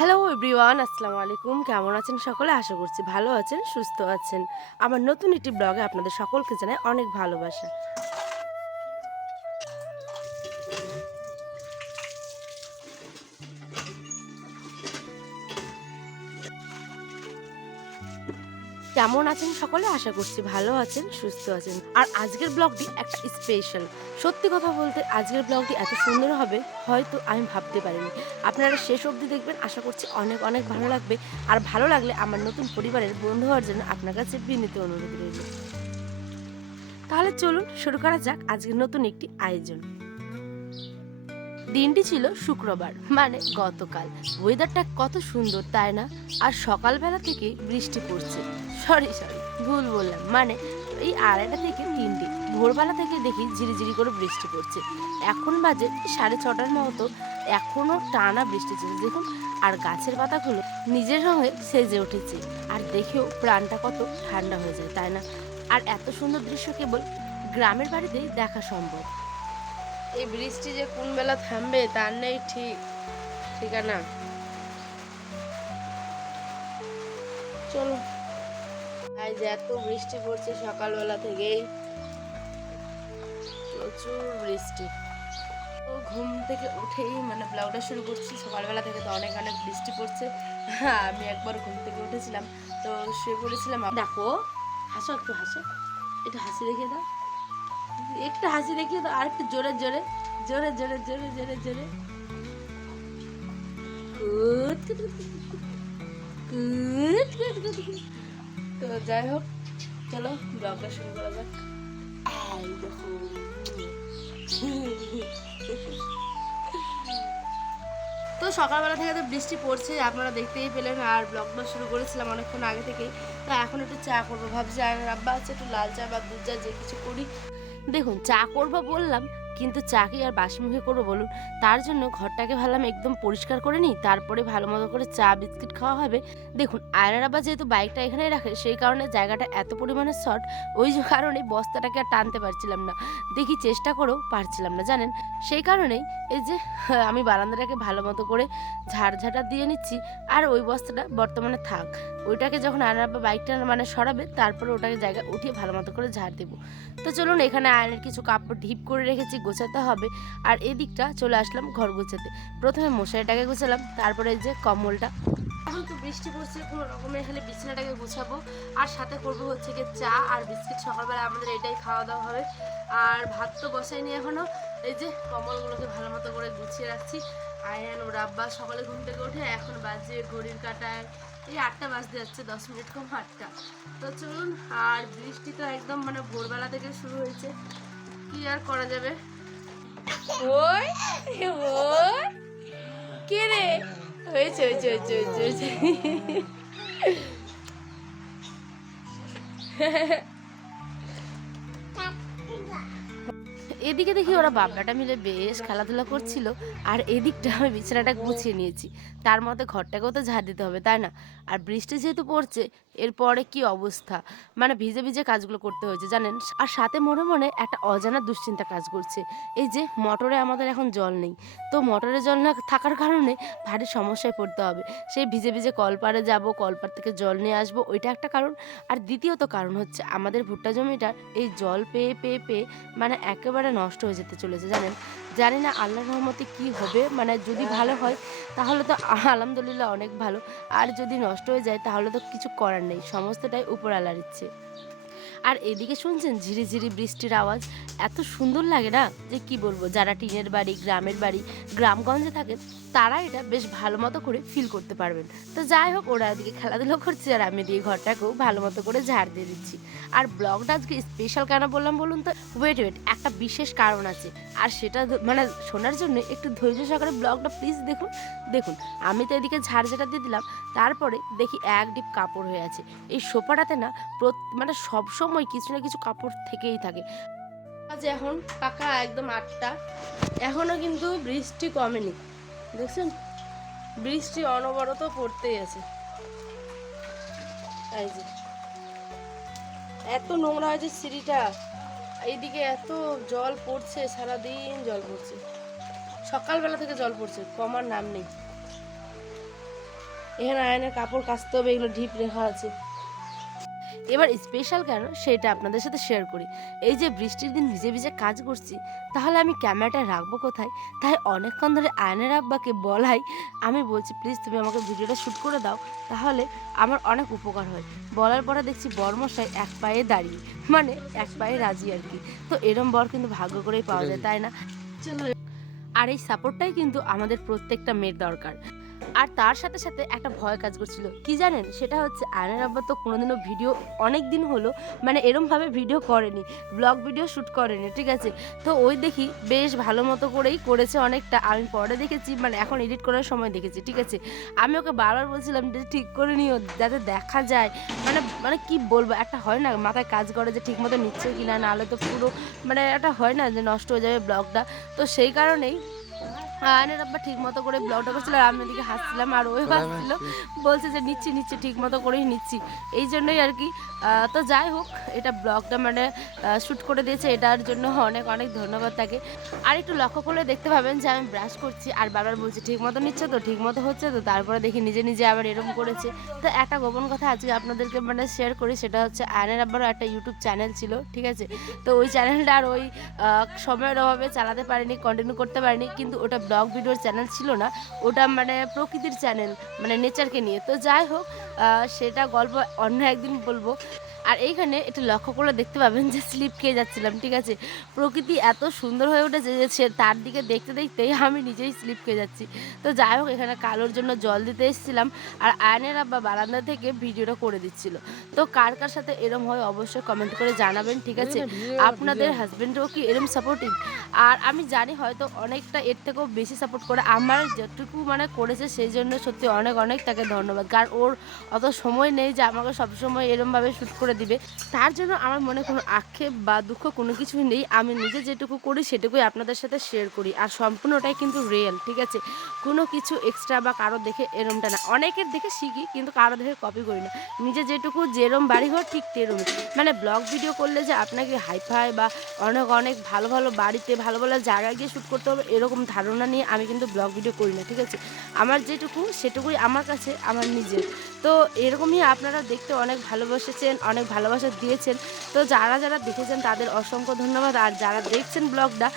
Hello everyone, আসসালামু আলাইকুম। কেমন আছেন সকলে? আশা করছি ভালো আছেন, সুস্থ আছেন। আমার নতুন একটি ব্লগে আপনাদের সকলকে জানাই অনেক ভালোবাসা। কেমন আছেন সকলে? আশা করছি ভালো আছেন, সুস্থ আছেন। আর আজকের ব্লগটি একটা স্পেশাল। সত্যি কথা বলতে আজকের ব্লগটি এত সুন্দর হবে হয়তো আমি ভাবতে পারিনি। আপনারা শেষ অবধি দেখবেন, আশা করছি অনেক অনেক ভালো লাগবে। আর ভালো লাগলে আমার নতুন পরিবারের বন্ধু হওয়ার জন্য আপনার কাছে বিনীত অনুরোধ রইল। তাহলে চলুন শুরু করা যাক আজকের নতুন একটি আয়োজন। দিনটি ছিল শুক্রবার, মানে গতকাল। ওয়েদারটা কত সুন্দর তাই না? আর সকালবেলা থেকে বৃষ্টি পড়ছে। সরি ভুল বললাম, মানে এই 2:30 থেকে 3টে ভোরবেলা থেকে দেখি ঝিরিঝিরি করে বৃষ্টি পড়ছে। এখন বাজে 6:30টার মতো, এখনো টানা বৃষ্টি চলছে দেখুন। আর গাছের পাতাগুলো নিজের রঙে সেজে উঠেছে। আর দেখেও প্রাণটা কত ঠান্ডা হয়ে যায় তাই না? আর এত সুন্দর দৃশ্য কেবল গ্রামের বাড়িতেই দেখা সম্ভব। এই বৃষ্টি যে কোন বেলা থামবে তার নেই ঠিক ঠিকানা। চলো, আজ এত বৃষ্টি পড়ছে সকালবেলা থেকেই, প্রচুর বৃষ্টি। তো ঘুম থেকে উঠেই মানে ব্লগটা শুরু করছি। সকালবেলা থেকে তো অনেক অনেক বৃষ্টি পড়ছে। হ্যাঁ, আমি একবার ঘুম থেকে উঠেছিলাম, তো শুয়ে পড়েছিলাম। দেখো, হাসো, একটু হাসো, একটু হাসি দেখিয়ে দাও, একটু হাসি দেখিয়ে দাও, আর একটু জোরে জোরে জোরে জোরে জোরে জোরে জোরে। তো যাই হোক, চলো ব্লগটা শুরু করা যাক। এই দেখো, তো সকালবেলা থেকে তো বৃষ্টি পড়ছে, আপনারা দেখতেই পেলেন। আর ব্লগটা শুরু করেছিলাম অনেকক্ষণ আগে থেকেই। তো এখন একটু চা করবো ভাবছি। আর আব্বা আছে, একটু লাল চা বা দুধ চা যে কিছু করি। দেখুন, চা করবো বললাম, কিন্তু চা কি আর বাসি মুখে করবো বলুন? তার জন্য ঘরটাকে ভাবলাম একদম পরিষ্কার করে নিই, তারপরে ভালো মতো করে চা বিস্কিট খাওয়া হবে। দেখুন, আয়নার আব্বা যেহেতু বাইকটা এখানে রাখে, সেই কারণে জায়গাটা এত পরিমাণে শর্ট, ওই যে কারণে বস্তাটাকে আর টানতে পারছিলাম না। দেখি চেষ্টা করেও পারছিলাম না জানেন। সেই কারণেই এই যে আমি বারান্দাটাকে ভালো মতো করে ঝাড়ঝাটা দিয়ে নিচ্ছি। আর ওই বস্তাটা বর্তমানে থাক, ওইটাকে যখন আয়নার আব্বা বাইকটা মানে সরাবে, তারপরে ওটাকে জায়গা উঠিয়ে ভালো মতো করে ঝাড় দেবো। তো চলুন, এখানে আয়নের কিছু কাপড় ঢিপ করে রেখেছি, গোছাতে হবে। আর এদিকটা চলে আসলাম ঘর গোছাতে। প্রথমে মশারিটাকে গোছালাম, তারপরে এই যে কম্বলটা। এখন তো বৃষ্টি পড়ছে, কোনো রকমের খালি বিছানাটাকে গোছাবো। আর সাথে করবো হচ্ছে কি চা আর বিস্কিট। সকালবেলা আমাদের এটাই খাওয়া দাওয়া হবে। আর ভাত তো বসাইনি এখনো। এই যে কম্বলগুলোকে ভালো মতো করে গুছিয়ে রাখছি। আয়ান ওর আব্বা সকালে ঘুম থেকে ওঠে, এখন বাজে ঘড়ির কাঁটায় এই 8টা বাজতে যাচ্ছে, 10 মিনিট কম 8টা। তো চলুন, আর বৃষ্টি তো একদম মানে ভোরবেলা থেকে শুরু হয়েছে, কি আর করা যাবে। ওই ওই কে রে? হয়েছে হয়েছে হয়েছে হয়েছে হয়েছে। এদিকে দেখি ওরা বাবলাটা মিলে বেশ খেলাধুলা করছিল। আর এদিকটা আমি বিছানাটা গুছিয়ে নিয়েছি। তার মধ্যে ঘরটাকেও তো ঝাড় দিতে হবে তাই না? আর বৃষ্টি যেহেতু পড়ছে, এরপরে কি অবস্থা, মানে ভিজে ভিজে কাজগুলো করতে হয়েছে জানেন। আর সাথে মনে মনে একটা অজানা দুশ্চিন্তা কাজ করছে। এই যে মোটরে আমাদের এখন জল নেই, তো মোটরে জল না থাকার কারণে ভারী সমস্যায় পড়তে হবে। সেই ভিজে ভিজে কলপাড়ে যাব, কলপাড় থেকে জল নিয়ে আসবো, ওইটা একটা কারণ। আর দ্বিতীয়ত কারণ হচ্ছে আমাদের ভুট্টা জমিটার এই জল পেয়ে পেয়ে পেয়ে মানে একেবারে নষ্ট হয়ে যেতে চলেছে জানেন। জানি না আল্লাহর রহমতে কি হবে, মানে যদি ভালো হয় তাহলে তো আলহামদুলিল্লাহ অনেক ভালো। আর যদি নষ্ট হয়ে যায় তাহলে তো কিছু করার নেই, সমস্তটাই উপর আল্লাহর ইচ্ছে। আর এদিকে শুনছেন ঝিরিঝিরি বৃষ্টির আওয়াজ, এত সুন্দর লাগে না যে কি বলবো। যারা টিনের বাড়ি, গ্রামের বাড়ি, গ্রামগঞ্জে থাকেন, তারা এটা বেশ ভালো মতো করে ফিল করতে পারবেন। তো যাই হোক, ওরা এদিকে খেলাধুলো করছে আর আমি দিয়ে ঘরটাকেও ভালো মতো করে ঝাড় দিয়ে দিচ্ছি। আর ব্লগটা আজকে স্পেশাল কেন বললাম বলুন তো? ওয়েট একটা বিশেষ কারণ আছে। আর সেটা মানে শোনার জন্য একটু ধৈর্য সহকারে ব্লগটা প্লিজ দেখুন। দেখুন, আমি তো এদিকে ঝাড়ঝাটা দিয়ে দিলাম, তারপরে দেখি এক ডিপ কাপড় হয়ে আছে। এই সোফাটাতে না মানে সবসময় কিছু না কিছু কাপড় থেকেই থাকে। আজ এখন পাকা একদম 8টা, এখনো কিন্তু বৃষ্টি কমেনি। দেখছেন, বৃষ্টি অনবরত পড়তেই আছে। এই যে এত নোংরা হয়েছে সিঁড়িটা, এইদিকে এত জল পড়ছে, সারাদিন জল পড়ছে, সকালবেলা থেকে জল পড়ছে, কমার নাম নেই। এখানে আয়নের কাপড় কাচতে হবে, এগুলো ঢিপ রেখা আছে। এবার স্পেশাল কেন সেটা আপনাদের সাথে শেয়ার করি। এই যে বৃষ্টির দিন ভিজে ভিজে কাজ করছি, তাহলে আমি ক্যামেরাটা রাখবো কোথায়? তাই অনেকক্ষণ ধরে আয়নের আব্বাকে বলাই, আমি বলছি প্লিজ তুমি আমাকে ভিডিওটা শ্যুট করে দাও, তাহলে আমার অনেক উপকার হয়। বলার পরে দেখছি বরমশাই এক পায়ে দাঁড়িয়ে, মানে এক পায়ে রাজি আর কি। তো এরম বর কিন্তু ভাগ্য করেই পাওয়া যায়, তাই না? আর এই সাপোর্টটাই কিন্তু আমাদের প্রত্যেকটা মেয়ের দরকার। আর তার সাথে সাথে একটা ভয় কাজ করছিল, কি জানেন? সেটা হচ্ছে আয়নের আব্বা তো কোনোদিনও ভিডিও, অনেক দিন হলো মানে এরমভাবে ভিডিও করেনি, ব্লগ ভিডিও শ্যুট করেনি, ঠিক আছে? তো ওই দেখি বেশ ভালো মতো করেই করেছে অনেকটা। আমি পরে দেখেছি, মানে এখন এডিট করার সময় দেখেছি, ঠিক আছে? আমি ওকে বারবার বলছিলাম যে ঠিক করে নিও যাতে দেখা যায়, মানে মানে কি বলবো, একটা হয় না মাথায় কাজ করে যে ঠিক মতো নিচ্ছে কিনা, নাহলে তো পুরো মানে একটা হয় না যে নষ্ট হয়ে যাবে ব্লগটা। তো সেই কারণেই আয়নের আব্বা ঠিক মতো করে ব্লগটা করছিল, আর আমি এদিকে হাসছিলাম আর ওই হাসছিল, বলছে যে নিচ্ছি নিচ্ছি ঠিক মতো করেই নিচ্ছি, এই জন্যই আর কি। তো যাই হোক, এটা ব্লগটা মানে শ্যুট করে দিয়েছে, এটার জন্য অনেক অনেক ধন্যবাদ তাকে। আর একটু লক্ষ্য করলে দেখতে পাবেন যে আমি ব্রাশ করছি আর বারবার বলছি ঠিক মতো নিচ্ছে তো, ঠিক মতো হচ্ছে তো, তারপরে দেখি নিজে নিজে আবার এরকম করেছে। তো একটা গোপন কথা আজকে আপনাদেরকে মানে শেয়ার করি, সেটা হচ্ছে আয়নের আব্বারও একটা ইউটিউব চ্যানেল ছিল, ঠিক আছে? তো ওই চ্যানেলটা আর ওই সময়ের অভাবে চালাতে পারিনি, কন্টিনিউ করতে পারিনি, কিন্তু ওটা ব্লগ ভিডিওর চ্যানেল ছিল না, ওটা মানে প্রকৃতির চ্যানেল, মানে নেচারকে নিয়ে। তো যাই হোক, সেটা গল্প অন্য একদিন বলবো। আর এইখানে একটু লক্ষ্য করে দেখতে পাবেন যে স্লিপ খেয়ে যাচ্ছিলাম, ঠিক আছে? প্রকৃতি এত সুন্দর হয়ে উঠেছে যে সে তার দিকে দেখতে দেখতেই আমি নিজেই স্লিপ খেয়ে যাচ্ছি। তো যাই হোক, এখানে কালোর জন্য জল দিতে এসেছিলাম, আর আয়নের আব্বা বারান্দা থেকে ভিডিওটা করে দিচ্ছিল। তো কার কার সাথে এরম হয় অবশ্যই কমেন্ট করে জানাবেন, ঠিক আছে? আপনাদের হাজবেন্ডও কি এরম সাপোর্টিং? আর আমি জানি হয়তো অনেকটা এর থেকেও বেশি সাপোর্ট করে, আমার যেটুকু মানে করেছে সেই জন্য সত্যি অনেক অনেক তাকে ধন্যবাদ। কারণ ওর অত সময় নেই যে আমাকে সবসময় এরমভাবে শ্যুট করে দিবে। তার জন্য আমার মনে কোনো আক্ষেপ বা দুঃখ কোনো কিছুই নেই। আমি নিজে যেটুকু করি সেটুকুই আপনাদের সাথে শেয়ার করি, আর সম্পূর্ণটাই কিন্তু রিয়েল, ঠিক আছে? কোনো কিছু এক্সট্রা বা কারো দেখে এরমটা না। অনেকের দেখে শিখি কিন্তু কারো দেখে কপি করি না। নিজে যেটুকু যেরম বাড়ি ঘর ঠিক তেরমই। মানে ব্লগ ভিডিও করলে যে আপনাকে হাইফাই বা অনেক অনেক ভালো ভালো বাড়িতে ভালো ভালো জায়গায় গিয়ে শ্যুট করতে হবে এরকম ধারণা নিয়ে আমি কিন্তু ব্লগ ভিডিও করি না, ঠিক আছে? আমার যেটুকু সেটুকুই আমার কাছে আমার নিজের। তো এরকমই আপনারা দেখতে অনেক ভালোবাসেছেন, অনেক ভালোবাসা দিয়েছেন। তো যারা যারা দেখেছেন তাদের অসংখ্য ধন্যবাদ। আর যারা দেখছেন ব্লগটা,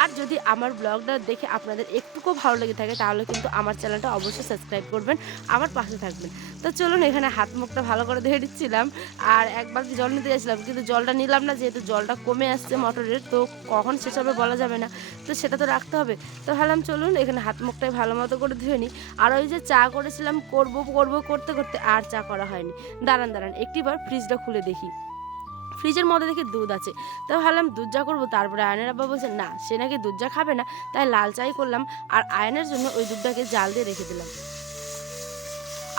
আর যদি আমার ব্লগটা দেখে আপনাদের একটুকুও ভালো লেগে থাকে তাহলে কিন্তু আমার চ্যানেলটা অবশ্যই সাবস্ক্রাইব করবেন, আমার পাশে থাকবেন। তো চলুন, এখানে হাত মুখটা ভালো করে ধুয়ে দিচ্ছিলাম, আর এক বালতি জল নিতে গেছিলাম কিন্তু জলটা নিলাম না, যেহেতু জলটা কমে আসছে মোটরের, তো কখন শেষ হবে বলা যাবে না, তো সেটা তো রাখতে হবে। তো ভাবলাম চলুন এখানে হাত মুখটাই ভালো মতো করে ধুয়ে নিই। আর ওই যে চা করেছিলাম করব করব করতে করতে আর চা করা হয়নি। দাঁড়ান দাঁড়ান একটিবার ফ্রিজটা খুলে দেখি, ফ্রিজের মধ্যে দেখি দুধ আছে। তো ভাবলাম দুধ চা করবো, তারপরে আয়নের আব্বা বলছে না, সে নাকি দুধ চা খাবে না, তাই লাল চাই করলাম, আর আয়নের জন্য ওই দুধটাকে জাল দিয়ে রেখে দিলাম।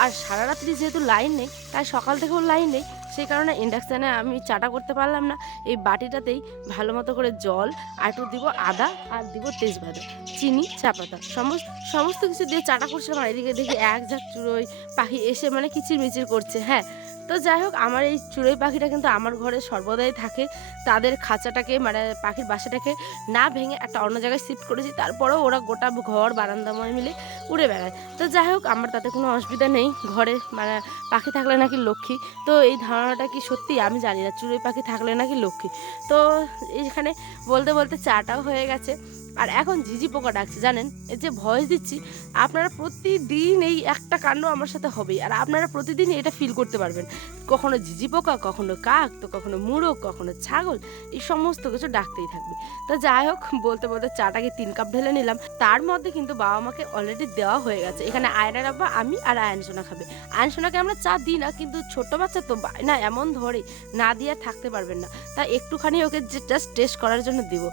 আর সারা রাত্রি যেহেতু লাইন নেই, তাই সকাল থেকেও লাইন নেই, সেই কারণে ইন্ডাকশানে আমি চাটা করতে পারলাম না। এই বাটিটাতেই ভালো মতো করে জল, আর একটু দিব আদা, আর দিব তেজপাতা, চিনি, চাপাতা, সমস্ত সমস্ত কিছু দিয়ে চাটা করছিলাম। আর এদিকে দেখি এক ঝাঁক চুড়োই পাখি এসে মানে কিচিরমিচির করছে, হ্যাঁ। তো যাই হোক, আমার এই চড়ুই পাখিটা কিন্তু আমার ঘরে সর্বদাই থাকে। তাদের খাঁচাটাকে মানে পাখির বাসাটাকে না ভেঙে একটা অন্য জায়গায় শিফট করেছি, তারপরেও ওরা গোটা ঘর বারান্দাময় মিলে উড়ে বেড়ায়। তো যাই হোক, আমার তাতে কোনো অসুবিধা নেই, ঘরে মানে পাখি থাকলে নাকি লক্ষ্মী। তো এই ধারণাটা কি সত্যি আমি জানি না, চড়ুই পাখি থাকলে নাকি লক্ষ্মী। তো এইখানে বলতে বলতে চাটাও হয়ে গেছে, আর এখন ঝিঝি পোকা ডাকছে জানেন। এই যে ভয়েস দিচ্ছি, আপনারা প্রতিদিন এই একটা কাণ্ড আমার সাথে হবেই, আর আপনারা প্রতিদিন এটা ফিল করতে পারবেন। কখনো ঝিঝি পোকা, কখনো কাক, তো কখনো মুরগ, কখনো ছাগল, এই সমস্ত কিছু ডাকতেই থাকবে। তো যাই হোক, বলতে বলতে চাটাকে 3 কাপ ঢেলে নিলাম। তার মধ্যে কিন্তু বাবা মাকে অলরেডি দেওয়া হয়ে গেছে। এখানে আয়নার আব্বা, আমি আর আয়ন সোনা খাবে। আয়ন সোনাকে আমরা চা দিই না, কিন্তু ছোট্ট বাচ্চা তো না এমন ধরে না দিয়ে আর থাকতে পারবেন না, তাই একটুখানি ওকে জাস্ট টেস্ট করার জন্য দিব।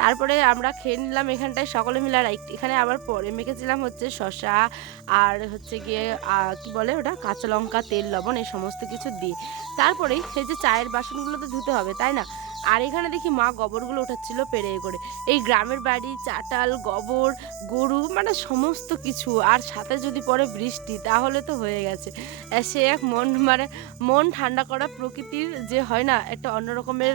তারপরে আমরা খেয়ে নিলাম এখানটায় সকলে মিলে। আর এখানে আবার পরে মেখেছিলাম হচ্ছে শসা, আর হচ্ছে গিয়ে কি বলে ওটা, কাঁচা লঙ্কা, তেল, লবণ, এই সমস্ত কিছু দিয়ে। তারপরেই এই যে চায়ের বাসনগুলো তো ধুতে হবে, তাই না? আর এখানে দেখি মা গোবরগুলো উঠাচ্ছিল পেড়ে করে। এই গ্রামের বাড়ি, চাটাল, গোবর, গরু মানে সমস্ত কিছু, আর সাথে যদি পড়ে বৃষ্টি তাহলে তো হয়ে গেছে। সে এক মন ঠান্ডা করা প্রকৃতির যে হয় না একটা অন্য রকমের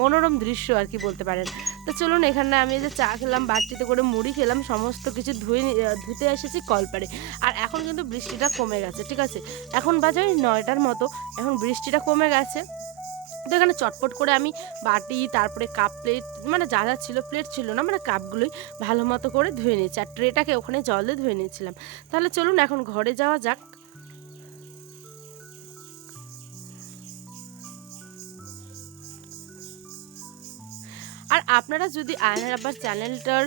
মনোরম দৃশ্য আর কি বলতে পারেন। তো চলুন, এখানে আমি এই যে চা খেলাম, বাটিতে করে মুড়ি খেলাম, সমস্ত কিছু ধুতে এসেছি কলপারে। আর এখন কিন্তু বৃষ্টিটা কমে গেছে, ঠিক আছে। এখন বাজে ওই 9টার মতো, এখন বৃষ্টিটা কমে গেছে। তো এখানে চটপট করে আমি বাটি, তারপরে কাপ প্লেট, মানে যা যা ছিল, প্লেট ছিল না মানে কাপগুলোই ভালো মতো করে ধুয়ে নিয়েছি, আর ট্রেটাকে ওখানে জল দিয়ে ধুয়ে নিয়েছিলাম। তাহলে চলুন এখন ঘরে যাওয়া যাক। আর আপনারা যদি আয়নার আব্বার চ্যানেলটার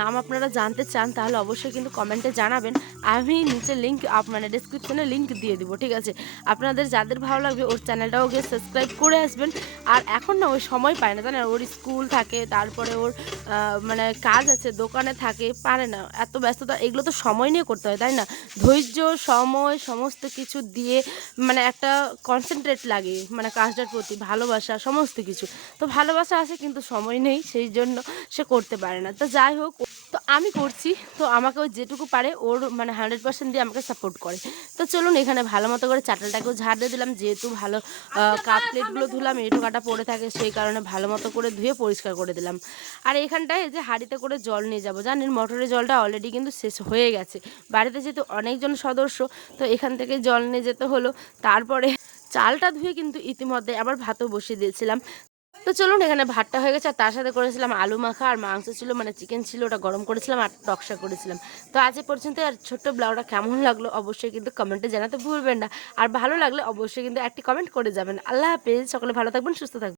নাম আপনারা জানতে চান তাহলে অবশ্যই কিন্তু কমেন্টে জানাবেন। আমি নিচে লিঙ্ক মানে ডেসক্রিপশনে লিঙ্ক দিয়ে দিব, ঠিক আছে। আপনাদের যাদের ভালো লাগবে ওর চ্যানেলটাও গিয়ে সাবস্ক্রাইব করে আসবেন। আর এখন না ওই সময় পায় না, জানেন, ওর স্কুল থাকে, তারপরে ওর মানে কাজ আছে, দোকানে থাকে, পারে না, এত ব্যস্ততা, এগুলো তো সময় নিয়ে করতে হয়, তাই না। ধৈর্য, সময়, সমস্ত কিছু দিয়ে মানে একটা কনসেন্ট্রেট লাগে, মানে কাজটার প্রতি ভালোবাসা, সমস্ত কিছু। তো ভালোবাসা আছে কিন্তু সময় নেই, সেই জন্য সে করতে পারে না। তো যাই হোক, তো আমি করছি, তো আমাকে ওই যেটুকু পারে ওর মানে 100% দিয়ে আমাকে সাপোর্ট করে। তো চলুন, এখানে ভালো মতো করে চাটালটাকেও ঝাড় দিয়ে দিলাম, যেহেতু ভালো কাপ প্লেটগুলো ধুলাম, এঁটো কাটা পড়ে থাকে, সেই কারণে ভালো মতো করে ধুয়ে পরিষ্কার করে দিলাম। আর এখানটায় এই যে হাঁড়িতে করে জল নিয়ে যাব, জানেন মোটরের জলটা অলরেডি কিন্তু শেষ হয়ে গেছে। বাড়িতে যেহেতু অনেকজন সদস্য, তো এখান থেকে জল নিয়ে যেতে হলো। তারপরে চালটা ধুয়ে কিন্তু ইতিমধ্যে আবার ভাতও বসিয়ে দিয়েছিলাম। তো চলুন, এখানে ভাতটা হয়ে গেছে, আর তার সাথে করেছিলাম আলু মাখা, আর মাংস ছিল, মানে চিকেন ছিল, ওটা গরম করেছিলাম, আর টকশা করেছিলাম। তো আজ এ পর্যন্ত। আর ছোট্ট ব্লগটা কেমন লাগলো অবশ্যই কিন্তু কমেন্টে জানাতে ভুলবেন না। আর ভালো লাগলে অবশ্যই কিন্তু একটি কমেন্ট করে যাবেন। আল্লাহ হাফেজ, সকলে ভালো থাকবেন, সুস্থ থাকবেন।